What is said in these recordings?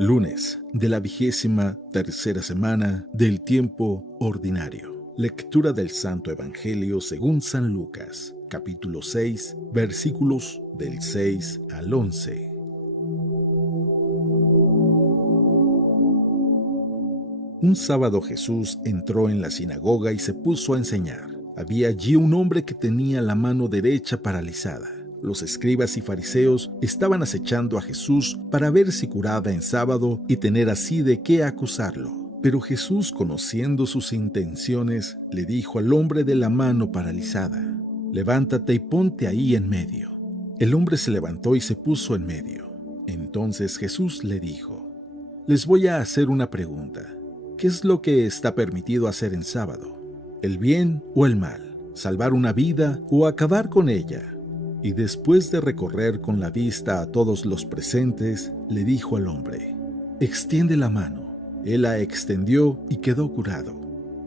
Lunes de la 23ª semana del tiempo ordinario. Lectura del Santo Evangelio según San Lucas, capítulo 6, versículos del 6 al 11. Un sábado Jesús entró en la sinagoga y se puso a enseñar. Había allí un hombre que tenía la mano derecha paralizada. Los escribas y fariseos estaban acechando a Jesús para ver si curaba en sábado y tener así de qué acusarlo. Pero Jesús, conociendo sus intenciones, le dijo al hombre de la mano paralizada: «Levántate y ponte ahí en medio». El hombre se levantó y se puso en medio. Entonces Jesús le dijo: «Les voy a hacer una pregunta. ¿Qué es lo que está permitido hacer en sábado? ¿El bien o el mal? ¿Salvar una vida o acabar con ella?». Y después de recorrer con la vista a todos los presentes, le dijo al hombre: «Extiende la mano». Él la extendió y quedó curado.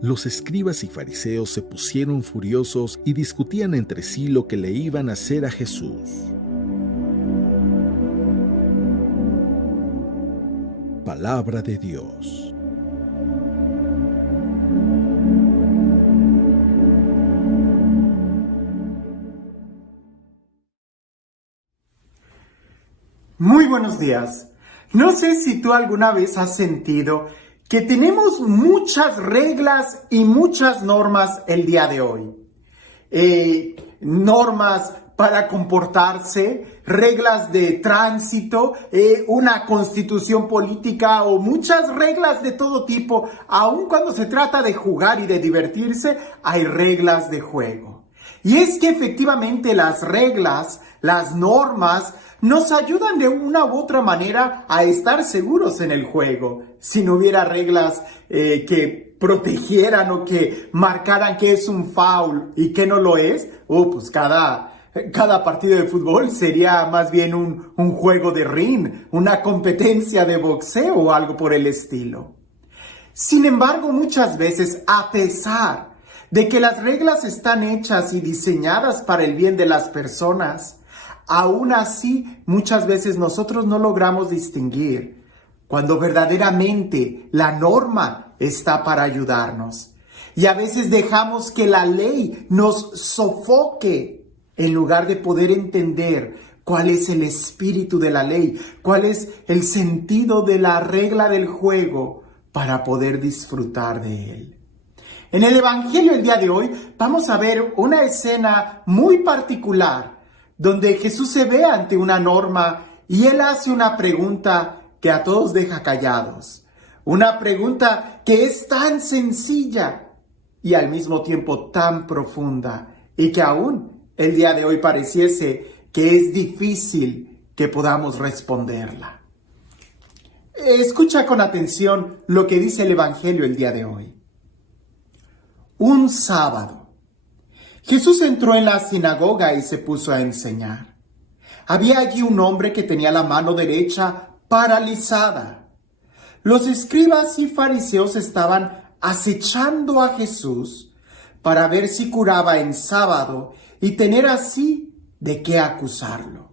Los escribas y fariseos se pusieron furiosos y discutían entre sí lo que le iban a hacer a Jesús. Palabra de Dios. Muy buenos días. No sé si tú alguna vez has sentido que tenemos muchas reglas y muchas normas el día de hoy. Normas para comportarse, reglas de tránsito, una constitución política o muchas reglas de todo tipo. Aun cuando se trata de jugar y de divertirse, hay reglas de juego. Y es que efectivamente las reglas, las normas, nos ayudan de una u otra manera a estar seguros en el juego. Si no hubiera reglas que protegieran o que marcaran qué es un foul y qué no lo es, pues cada partido de fútbol sería más bien un juego de ring, una competencia de boxeo o algo por el estilo. Sin embargo, muchas veces, a pesar de que las reglas están hechas y diseñadas para el bien de las personas, aún así, muchas veces nosotros no logramos distinguir cuando verdaderamente la norma está para ayudarnos. Y a veces dejamos que la ley nos sofoque en lugar de poder entender cuál es el espíritu de la ley, cuál es el sentido de la regla del juego para poder disfrutar de él. En el Evangelio el día de hoy vamos a ver una escena muy particular donde Jesús se ve ante una norma y Él hace una pregunta que a todos deja callados. Una pregunta que es tan sencilla y al mismo tiempo tan profunda y que aún el día de hoy pareciese que es difícil que podamos responderla. Escucha con atención lo que dice el Evangelio el día de hoy. Un sábado, Jesús entró en la sinagoga y se puso a enseñar. Había allí un hombre que tenía la mano derecha paralizada. Los escribas y fariseos estaban acechando a Jesús para ver si curaba en sábado y tener así de qué acusarlo.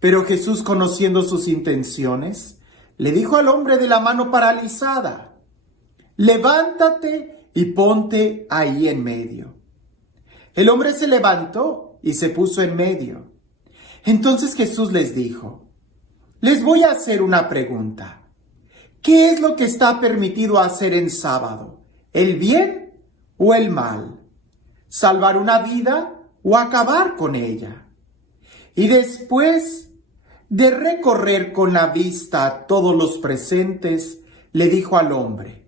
Pero Jesús, conociendo sus intenciones, le dijo al hombre de la mano paralizada: «Levántate y ponte ahí en medio». El hombre se levantó y se puso en medio. Entonces Jesús les dijo: «Les voy a hacer una pregunta. ¿Qué es lo que está permitido hacer en sábado? ¿El bien o el mal? ¿Salvar una vida o acabar con ella?». Y después de recorrer con la vista a todos los presentes, le dijo al hombre: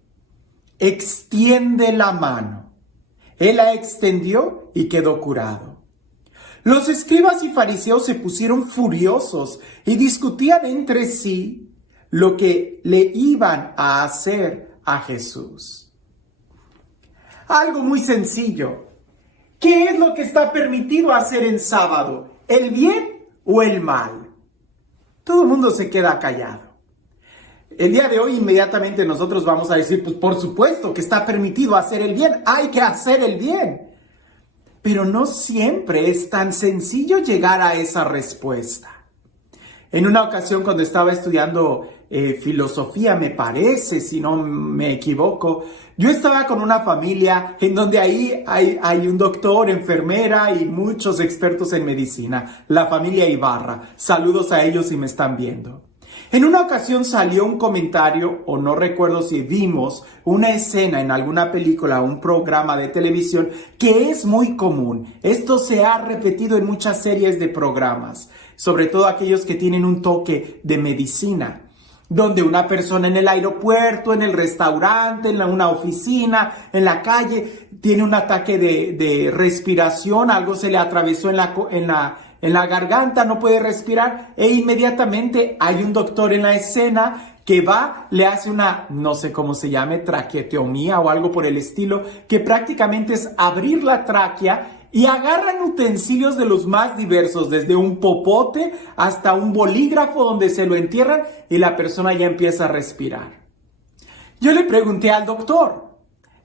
«Extiende la mano». Él la extendió y quedó curado. Los escribas y fariseos se pusieron furiosos y discutían entre sí lo que le iban a hacer a Jesús. Algo muy sencillo. ¿Qué es lo que está permitido hacer en sábado? ¿El bien o el mal? Todo el mundo se queda callado. El día de hoy inmediatamente nosotros vamos a decir, pues por supuesto que está permitido hacer el bien, hay que hacer el bien. Pero no siempre es tan sencillo llegar a esa respuesta. En una ocasión, cuando estaba estudiando filosofía, me parece, si no me equivoco, yo estaba con una familia en donde ahí hay un doctor, enfermera y muchos expertos en medicina, la familia Ibarra. Saludos a ellos si me están viendo. En una ocasión salió un comentario, o no recuerdo si vimos una escena en alguna película o un programa de televisión que es muy común. Esto se ha repetido en muchas series de programas, sobre todo aquellos que tienen un toque de medicina, donde una persona en el aeropuerto, en el restaurante, en una oficina, en la calle, tiene un ataque de respiración, algo se le atravesó en la garganta, no puede respirar, e inmediatamente hay un doctor en la escena que va, le hace una, no sé cómo se llame, traqueotomía o algo por el estilo, que prácticamente es abrir la tráquea, y agarran utensilios de los más diversos, desde un popote hasta un bolígrafo donde se lo entierran y la persona ya empieza a respirar. Yo le pregunté al doctor,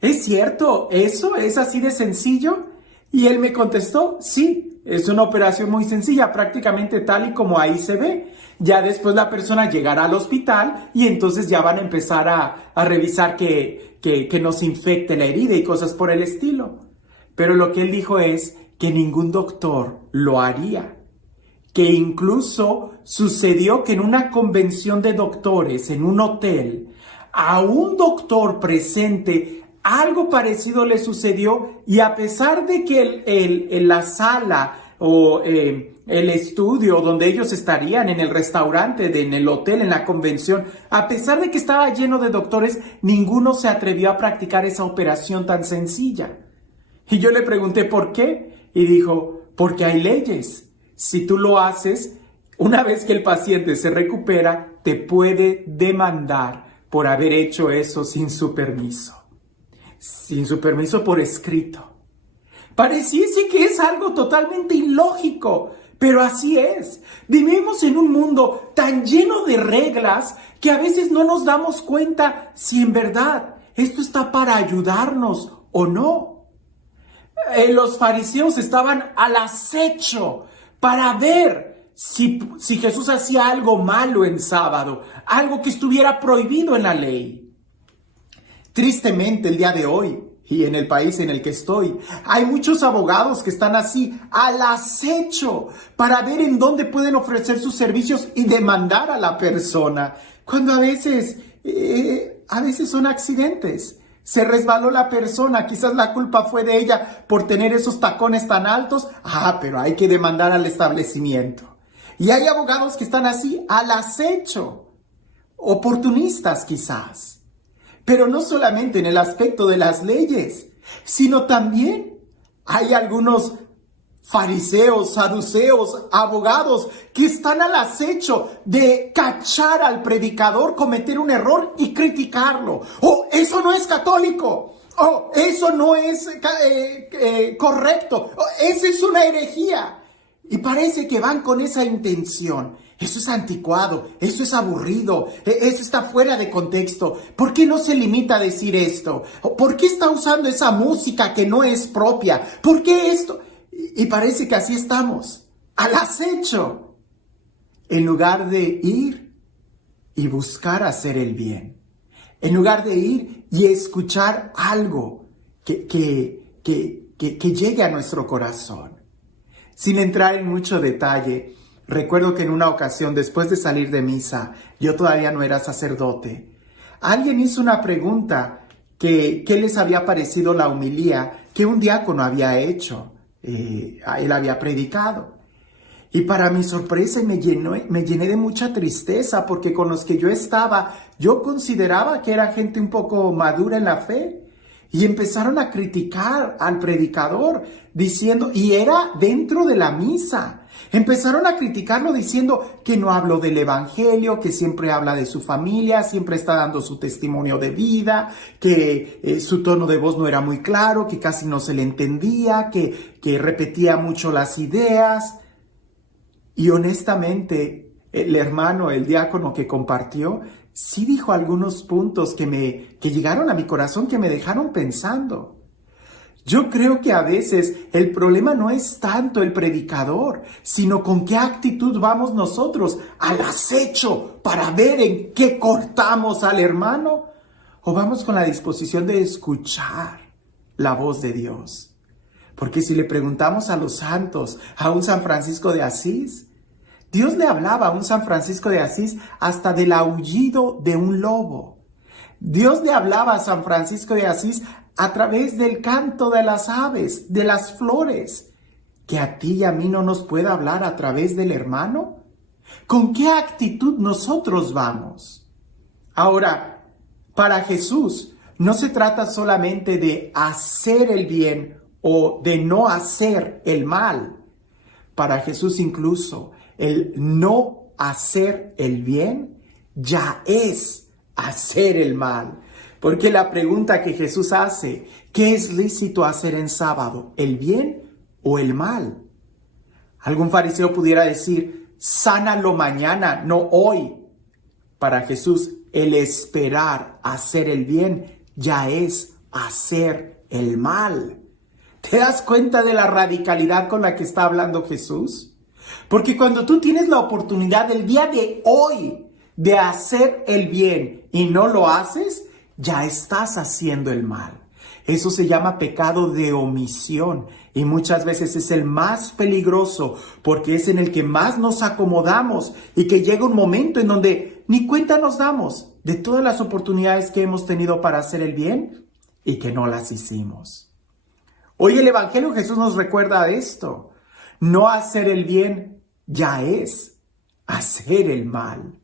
¿es cierto? ¿Eso es así de sencillo? Y él me contestó, sí, es una operación muy sencilla, prácticamente tal y como ahí se ve. Ya después la persona llegará al hospital y entonces ya van a empezar a revisar que no se infecte la herida y cosas por el estilo. Pero lo que él dijo es que ningún doctor lo haría. Que incluso sucedió que en una convención de doctores, en un hotel, a un doctor presente algo parecido le sucedió, y a pesar de que la sala o el estudio donde ellos estarían, en el restaurante, en el hotel, en la convención, a pesar de que estaba lleno de doctores, ninguno se atrevió a practicar esa operación tan sencilla. Y yo le pregunté por qué, y dijo, porque hay leyes. Si tú lo haces, una vez que el paciente se recupera, te puede demandar por haber hecho eso sin su permiso por escrito. Pareciese que es algo totalmente ilógico, pero así es. Vivimos en un mundo tan lleno de reglas que a veces no nos damos cuenta si en verdad esto está para ayudarnos o no. Los fariseos estaban al acecho para ver si Jesús hacía algo malo en sábado, algo que estuviera prohibido en la ley. Tristemente, el día de hoy, y en el país en el que estoy, hay muchos abogados que están así al acecho para ver en dónde pueden ofrecer sus servicios y demandar a la persona, cuando a veces son accidentes. Se resbaló la persona, quizás la culpa fue de ella por tener esos tacones tan altos. Pero hay que demandar al establecimiento. Y hay abogados que están así al acecho, oportunistas quizás. Pero no solamente en el aspecto de las leyes, sino también hay algunos fariseos, saduceos, abogados que están al acecho de cachar al predicador cometer un error y criticarlo. Eso no es católico. Eso no es correcto. Esa es una herejía. Y parece que van con esa intención. Eso es anticuado, eso es aburrido, eso está fuera de contexto. ¿Por qué no se limita a decir esto? ¿Por qué está usando esa música que no es propia? ¿Por qué esto? Y parece que así estamos, al acecho, en lugar de ir y buscar hacer el bien, en lugar de ir y escuchar algo que llegue a nuestro corazón. Sin entrar en mucho detalle, recuerdo que en una ocasión, después de salir de misa, yo todavía no era sacerdote, alguien hizo una pregunta que ¿qué les había parecido la homilía que un diácono había hecho? Él había predicado. Y para mi sorpresa me llené de mucha tristeza, porque con los que yo estaba, yo consideraba que era gente un poco madura en la fe. Y empezaron a criticar al predicador diciendo, y era dentro de la misa, empezaron a criticarlo diciendo que no habló del evangelio, que siempre habla de su familia, siempre está dando su testimonio de vida, que su tono de voz no era muy claro, que casi no se le entendía, que repetía mucho las ideas. Y honestamente, el hermano, el diácono que compartió, sí dijo algunos puntos que llegaron a mi corazón, que me dejaron pensando. Yo creo que a veces el problema no es tanto el predicador, sino con qué actitud vamos nosotros al acecho para ver en qué cortamos al hermano, o vamos con la disposición de escuchar la voz de Dios. Porque si le preguntamos a los santos, a un San Francisco de Asís, Dios le hablaba a un San Francisco de Asís hasta del aullido de un lobo. Dios le hablaba a San Francisco de Asís a través del canto de las aves, de las flores. ¿Que a ti y a mí no nos puede hablar a través del hermano? ¿Con qué actitud nosotros vamos? Ahora, para Jesús no se trata solamente de hacer el bien o de no hacer el mal. Para Jesús incluso el no hacer el bien ya es hacer el mal. Porque la pregunta que Jesús hace, ¿qué es lícito hacer en sábado? ¿El bien o el mal? Algún fariseo pudiera decir, sánalo mañana, no hoy. Para Jesús, el esperar hacer el bien ya es hacer el mal. ¿Te das cuenta de la radicalidad con la que está hablando Jesús? Porque cuando tú tienes la oportunidad el día de hoy de hacer el bien y no lo haces, ya estás haciendo el mal. Eso se llama pecado de omisión y muchas veces es el más peligroso porque es en el que más nos acomodamos y que llega un momento en donde ni cuenta nos damos de todas las oportunidades que hemos tenido para hacer el bien y que no las hicimos. Hoy el Evangelio Jesús nos recuerda esto. No hacer el bien ya es hacer el mal.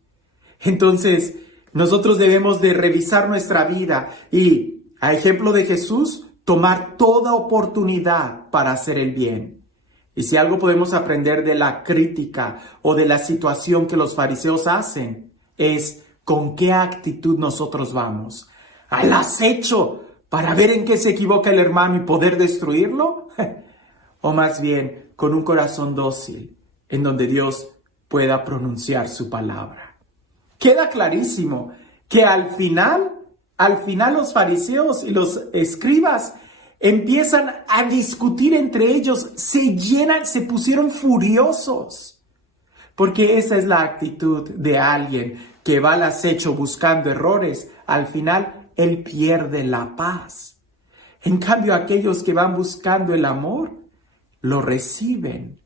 Entonces, nosotros debemos de revisar nuestra vida y, a ejemplo de Jesús, tomar toda oportunidad para hacer el bien. Y si algo podemos aprender de la crítica o de la situación que los fariseos hacen, es con qué actitud nosotros vamos. ¿Al acecho para ver en qué se equivoca el hermano y poder destruirlo? O más bien, con un corazón dócil, en donde Dios pueda pronunciar su palabra. Queda clarísimo que al final los fariseos y los escribas empiezan a discutir entre ellos, se pusieron furiosos. Porque esa es la actitud de alguien que va al acecho buscando errores. Al final, él pierde la paz. En cambio, aquellos que van buscando el amor, lo reciben.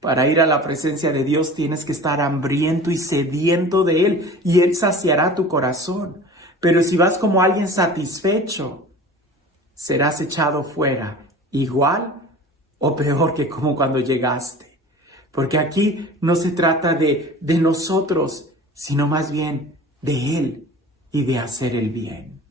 Para ir a la presencia de Dios tienes que estar hambriento y sediento de Él y Él saciará tu corazón. Pero si vas como alguien satisfecho, serás echado fuera, igual o peor que como cuando llegaste. Porque aquí no se trata de nosotros, sino más bien de Él y de hacer el bien.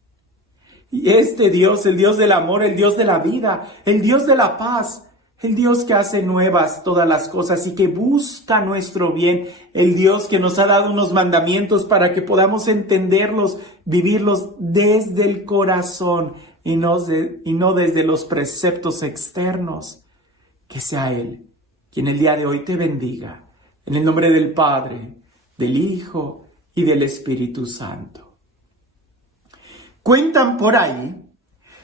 Y este Dios, el Dios del amor, el Dios de la vida, el Dios de la paz, el Dios que hace nuevas todas las cosas y que busca nuestro bien, el Dios que nos ha dado unos mandamientos para que podamos entenderlos, vivirlos desde el corazón y no desde los preceptos externos. Que sea Él quien el día de hoy te bendiga, en el nombre del Padre, del Hijo y del Espíritu Santo. Cuentan por ahí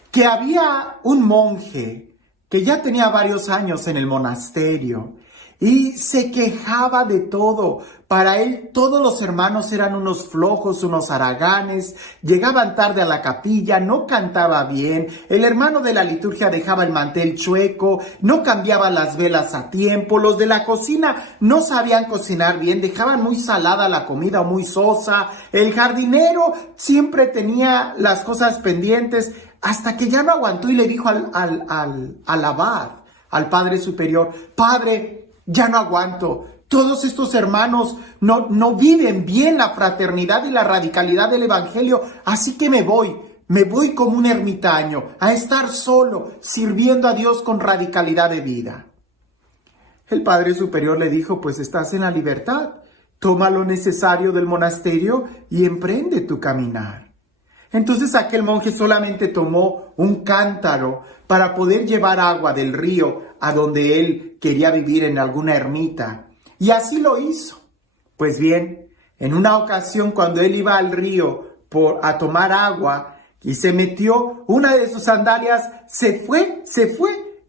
que había un monje que ya tenía varios años en el monasterio y se quejaba de todo. Para él todos los hermanos eran unos flojos, unos haraganes, llegaban tarde a la capilla, no cantaba bien, el hermano de la liturgia dejaba el mantel chueco, no cambiaba las velas a tiempo, los de la cocina no sabían cocinar bien, dejaban muy salada la comida o muy sosa, el jardinero siempre tenía las cosas pendientes, hasta que ya no aguantó y le dijo al abad, al padre superior: Padre, ya no aguanto. Todos estos hermanos no viven bien la fraternidad y la radicalidad del Evangelio, así que me voy como un ermitaño a estar solo, sirviendo a Dios con radicalidad de vida. El padre superior le dijo: pues estás en la libertad, toma lo necesario del monasterio y emprende tu caminar. Entonces aquel monje solamente tomó un cántaro para poder llevar agua del río a donde él quería vivir, en alguna ermita. Y así lo hizo. Pues bien, en una ocasión cuando él iba al río a tomar agua, y se metió una de sus sandalias, se fue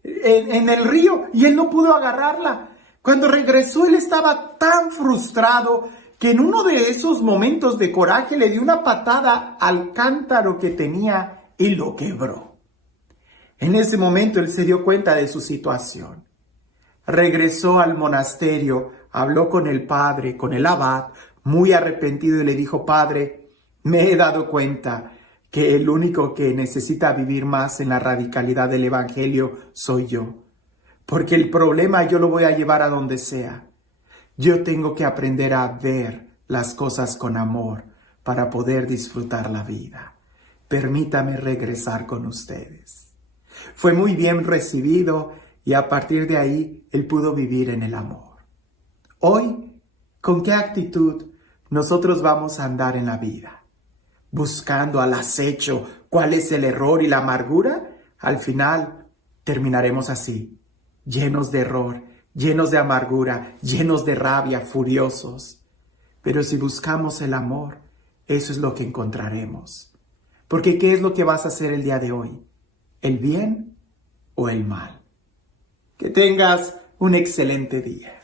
en el río y él no pudo agarrarla. Cuando regresó, él estaba tan frustrado que en uno de esos momentos de coraje le dio una patada al cántaro que tenía y lo quebró. En ese momento él se dio cuenta de su situación. Regresó al monasterio, habló con el padre, con el abad, muy arrepentido, y le dijo: Padre, me he dado cuenta que el único que necesita vivir más en la radicalidad del evangelio soy yo. Porque el problema yo lo voy a llevar a donde sea. Yo tengo que aprender a ver las cosas con amor para poder disfrutar la vida. Permítame regresar con ustedes. Fue muy bien recibido y a partir de ahí él pudo vivir en el amor. Hoy, ¿con qué actitud nosotros vamos a andar en la vida? ¿Buscando al acecho cuál es el error y la amargura? Al final terminaremos así, llenos de error, llenos de amargura, llenos de rabia, furiosos. Pero si buscamos el amor, eso es lo que encontraremos. Porque ¿qué es lo que vas a hacer el día de hoy? ¿El bien o el mal? Que tengas un excelente día.